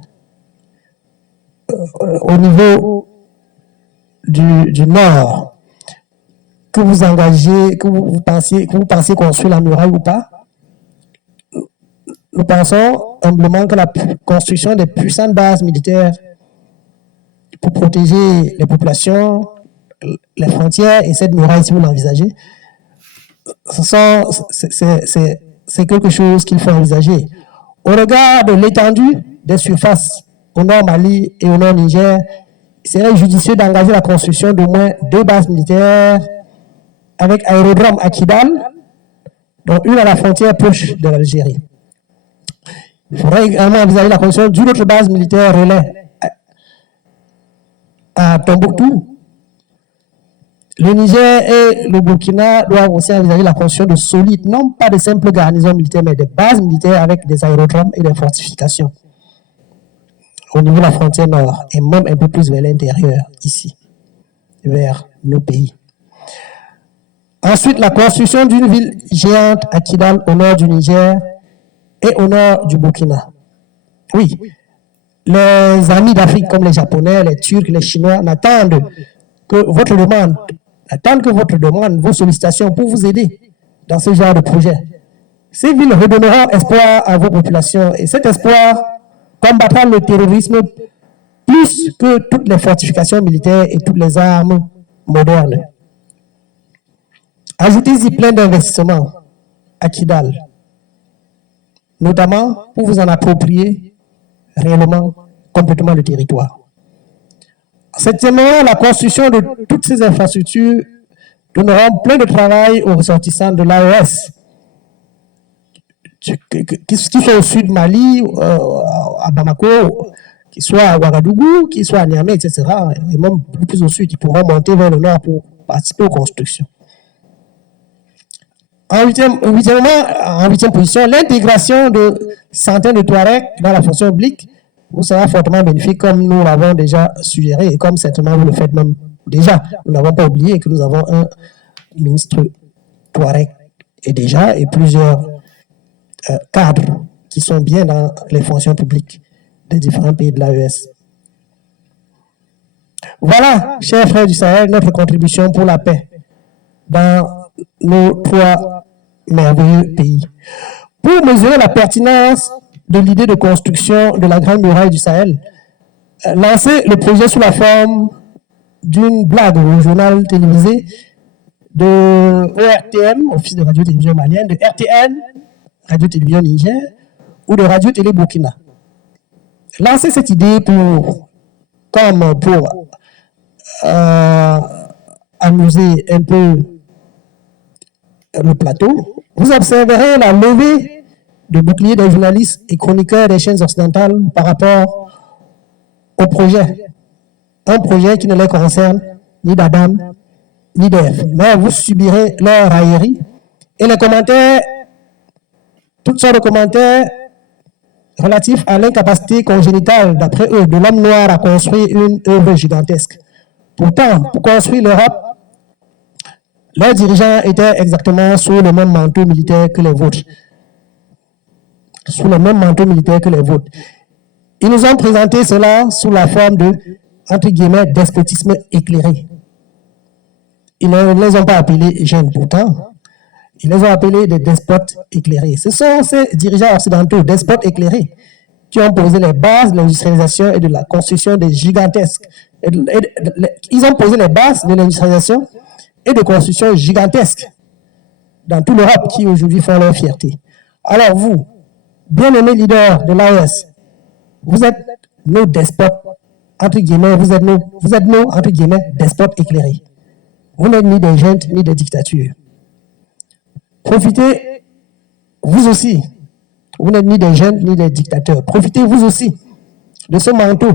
au niveau du Nord, que vous engagez, que vous pensez construire la muraille ou pas, nous pensons humblement que la construction des puissantes bases militaires pour protéger les populations, les frontières et cette muraille, si vous l'envisagez, c'est quelque chose qu'il faut envisager. Au regard de l'étendue des surfaces au nord Mali et au nord Niger, il serait judicieux d'engager la construction d'au moins 2 bases militaires avec aérodrome à Kidal, dont une à la frontière proche de l'Algérie. Il faudrait également envisager la construction d'une autre base militaire relais à Tombouctou. Le Niger et le Burkina doivent aussi envisager la construction de solides, non pas de simples garnisons militaires, mais de bases militaires avec des aérodromes et des fortifications au niveau de la frontière nord et même un peu plus vers l'intérieur, ici, vers nos pays. Ensuite, la construction d'une ville géante à Kidal, au nord du Niger et au nord du Burkina. Oui, les amis d'Afrique comme les Japonais, les Turcs, les Chinois n'attendent que votre demande, vos sollicitations pour vous aider dans ce genre de projet. Ces villes redonneront espoir à vos populations et cet espoir combattra le terrorisme plus que toutes les fortifications militaires et toutes les armes modernes. Ajoutez-y plein d'investissements à Kidal, notamment pour vous en approprier réellement, complètement le territoire. Septièmement, la construction de toutes ces infrastructures donnera plein de travail aux ressortissants de l'AES, qui soit au sud Mali, à Bamako, qui soit à Ouagadougou, qui soit à Niamey, etc., et même beaucoup plus au sud, qui pourront monter vers le nord pour participer aux constructions. En huitième position, l'intégration de centaines de Touaregs dans la fonction publique vous sera fortement bénéfique, comme nous l'avons déjà suggéré et comme certainement vous le faites même déjà. Nous n'avons pas oublié que nous avons un ministre Touareg et plusieurs cadres qui sont bien dans les fonctions publiques des différents pays de l'AES. Voilà, chers frères du Sahel, notre contribution pour la paix dans nos 3 merveilleux pays. Pour mesurer la pertinence de l'idée de construction de la Grande Muraille du Sahel, lancer le projet sous la forme d'une blague au journal télévisé de ERTM, Office de Radio-Télévision malienne, de RTN, Radio-Télévision Niger, ou de Radio-Télé Burkina. Lancer cette idée pour amuser un peu le plateau, vous observerez la levée de boucliers des journalistes et chroniqueurs des chaînes occidentales par rapport au projet. Un projet qui ne les concerne ni d'Adam, ni d'Ève. Mais vous subirez leur raillerie et les commentaires, toutes sortes de commentaires relatifs à l'incapacité congénitale, d'après eux, de l'homme noir à construire une œuvre gigantesque. Pourtant, pour construire l'Europe, leurs dirigeants étaient exactement sous le même manteau militaire que les vôtres. Sous le même manteau militaire que les vôtres. Ils nous ont présenté cela sous la forme de, entre guillemets, despotisme éclairé. Ils ne les ont pas appelés jeunes pourtant. Ils les ont appelés des despotes éclairés. Ce sont ces dirigeants occidentaux, despotes éclairés, qui ont posé les bases de l'industrialisation et de la construction des gigantesques. Ils ont posé les bases de l'industrialisation et de construction gigantesques dans toute l'Europe qui aujourd'hui font leur fierté. Alors vous, bien-aimés leaders de l'AES, vous êtes nos despotes, entre guillemets, vous êtes nos, entre guillemets, despotes éclairés. Vous n'êtes ni des juntes, ni des dictatures. Profitez, vous aussi, vous n'êtes ni des jeunes, ni des dictateurs. Profitez, vous aussi, de ce manteau.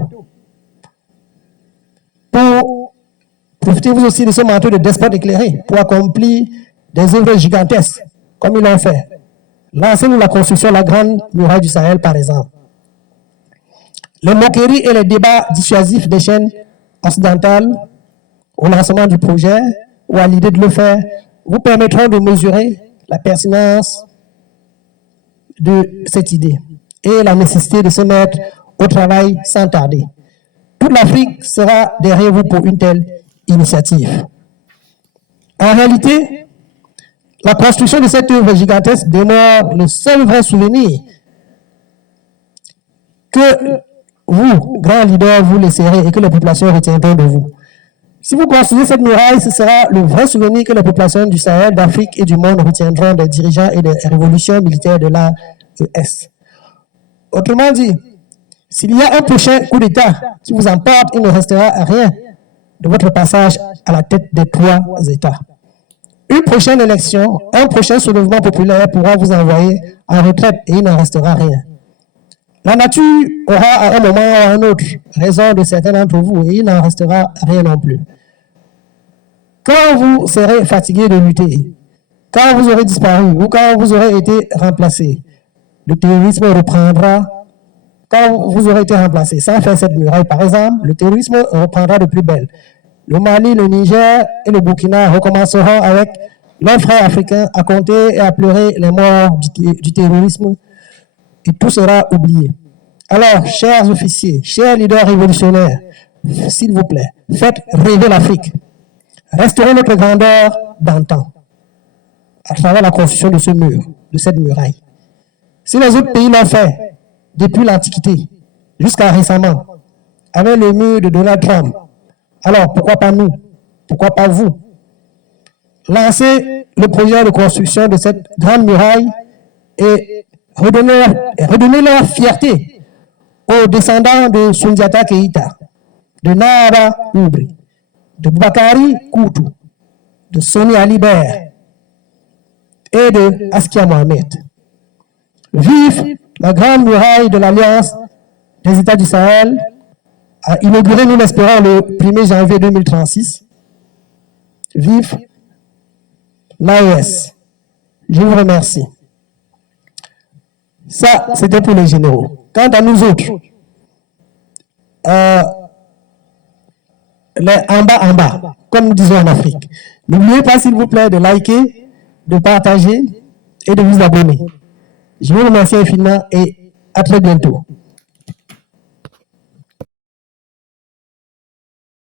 Profitez-vous aussi de ce manteau de despote éclairé pour accomplir des œuvres gigantesques, comme ils l'ont fait. Lancez-nous la construction de la Grande Muraille du Sahel, par exemple. Les moqueries et les débats dissuasifs des chaînes occidentales au lancement du projet ou à l'idée de le faire vous permettront de mesurer la pertinence de cette idée et la nécessité de se mettre au travail sans tarder. Toute l'Afrique sera derrière vous pour une telle initiative. En réalité, la construction de cette œuvre gigantesque demeure le seul vrai souvenir que vous, grands leaders, vous laisserez et que les populations retiendront de vous. Si vous construisez cette muraille, ce sera le vrai souvenir que les populations du Sahel, d'Afrique et du monde retiendront des dirigeants et des révolutions militaires de l'AES. Autrement dit, s'il y a un prochain coup d'État qui vous emporte, il ne restera rien de votre passage à la tête des 3 États. Une prochaine élection, un prochain soulèvement populaire pourra vous envoyer en retraite et il n'en restera rien. La nature aura à un moment ou à un autre raison de certains d'entre vous et il n'en restera rien non plus. Quand vous serez fatigué de lutter, quand vous aurez disparu ou quand vous aurez été remplacé, le terrorisme reprendra. Quand vous aurez été remplacé sans faire cette muraille, par exemple, le terrorisme reprendra de plus belle. Le Mali, le Niger et le Burkina recommenceront avec leurs frères africains à compter et à pleurer les morts du terrorisme et tout sera oublié. Alors, chers officiers, chers leaders révolutionnaires, s'il vous plaît, faites rêver l'Afrique. Restaurez notre grandeur d'antan à travers la construction de ce mur, de cette muraille. Si les autres pays l'ont fait depuis l'Antiquité jusqu'à récemment, avec le mur de Donald Trump, alors pourquoi pas nous? Pourquoi pas vous? Lancez le projet de construction de cette grande muraille et redonnez leur fierté aux descendants de Sundiata Keïta, de Naba Oubri, de Bakari Koutou, de Soni Alibert et de Askia Mohamed. Vive la grande muraille de l'Alliance des États du Sahel, inaugurée, nous l'espérons, le 1er janvier 2036. Vive l'AES. Je vous remercie. Ça, c'était pour les généraux. Quant à nous autres, les en bas, comme nous disons en Afrique, n'oubliez pas, s'il vous plaît, de liker, de partager et de vous abonner. Je vous remercie infiniment et à très bientôt.